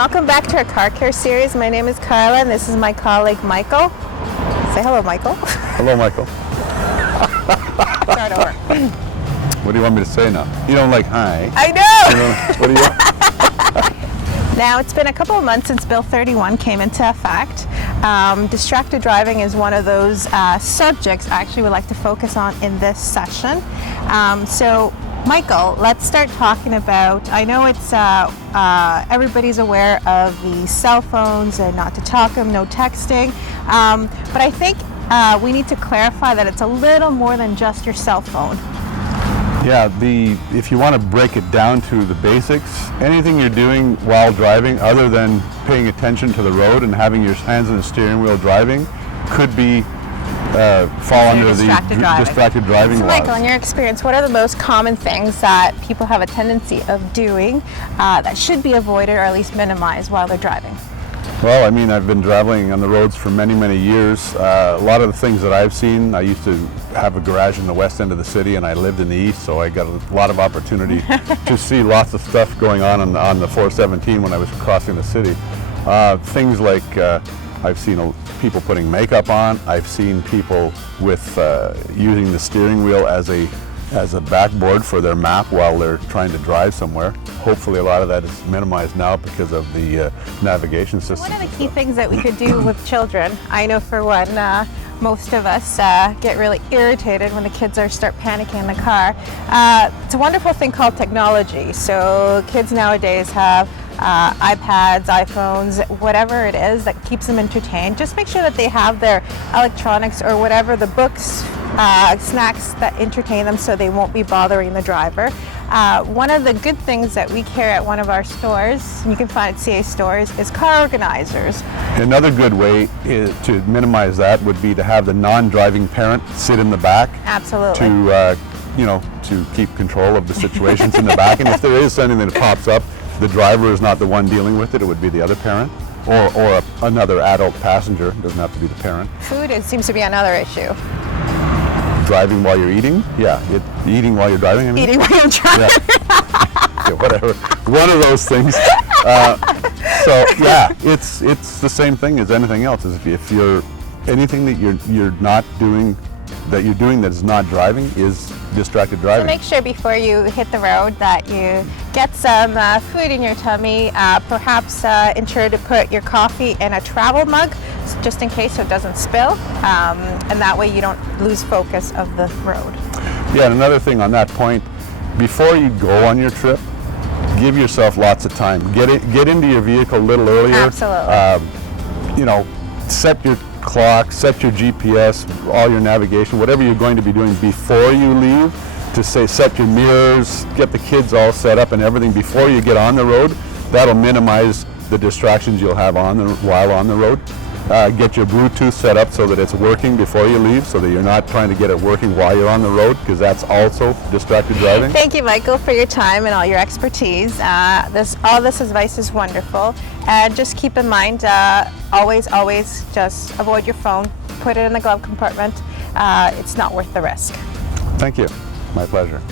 welcome back to our car care series. My name is Karla and this is my colleague Michael. Say hello, Michael. Hello, Michael. Start over. What do you want me to say now? You don't like hi. I know! What do you Now, it's been a couple of months since Bill 31 came into effect. Distracted driving is one of those subjects I actually would like to focus on in this session. So, Michael, let's start talking about, I know it's everybody's aware of the cell phones and not to talk them, no texting, but I think we need to clarify that it's a little more than just your cell phone. Yeah, if you want to break it down to the basics, anything you're doing while driving other than paying attention to the road and having your hands on the steering wheel driving could be fall under the distracted driving so laws. Michael, in your experience, what are the most common things that people have a tendency of doing that should be avoided or at least minimized while they're driving? Well, I mean, I've been traveling on the roads for many, many years. A lot of the things that I've seen, I used to have a garage in the west end of the city and I lived in the east, so I got a lot of opportunity to see lots of stuff going on the 417 when I was crossing the city. Things like I've seen people putting makeup on. I've seen people with using the steering wheel as a backboard for their map while they're trying to drive somewhere. Hopefully a lot of that is minimized now because of the navigation system. What are the key things that we could do with children? I know for one, most of us get really irritated when the kids start panicking in the car. It's a wonderful thing called technology. So kids nowadays have iPads, iPhones, whatever it is that keeps them entertained. Just make sure that they have their electronics or whatever, the books, snacks that entertain them so they won't be bothering the driver. One of the good things that we carry at one of our stores, and you can find at CAA stores, is car organizers. Another good way to minimize that would be to have the non-driving parent sit in the back. Absolutely. To keep control of the situations in the back. And if there is something that pops up, the driver is not the one dealing with it, it would be the other parent or another adult passenger. It doesn't have to be the parent. Food, it seems to be another issue. Driving while you're eating? Yeah. Eating while you're driving? I mean. Eating while you're driving. Yeah, whatever. One of those things. So yeah, it's the same thing as anything else. If you're anything that you're not doing, that you're doing that is not driving is distracted driving. So make sure before you hit the road that you get some food in your tummy. Perhaps ensure to put your coffee in a travel mug just in case so it doesn't spill, and that way you don't lose focus of the road. Yeah, and another thing on that point, before you go on your trip, give yourself lots of time. Get into your vehicle a little earlier. Absolutely. Set your clock, set your GPS, all your navigation, whatever you're going to be doing before you leave, to set your mirrors, get the kids all set up and everything before you get on the road. That'll minimize the distractions you'll have while on the road. Get your Bluetooth set up so that it's working before you leave, so that you're not trying to get it working while you're on the road, because that's also distracted driving. Thank you, Michael, for your time and all your expertise. All this advice is wonderful. And just keep in mind, always just avoid your phone. Put it in the glove compartment. It's not worth the risk. Thank you. My pleasure.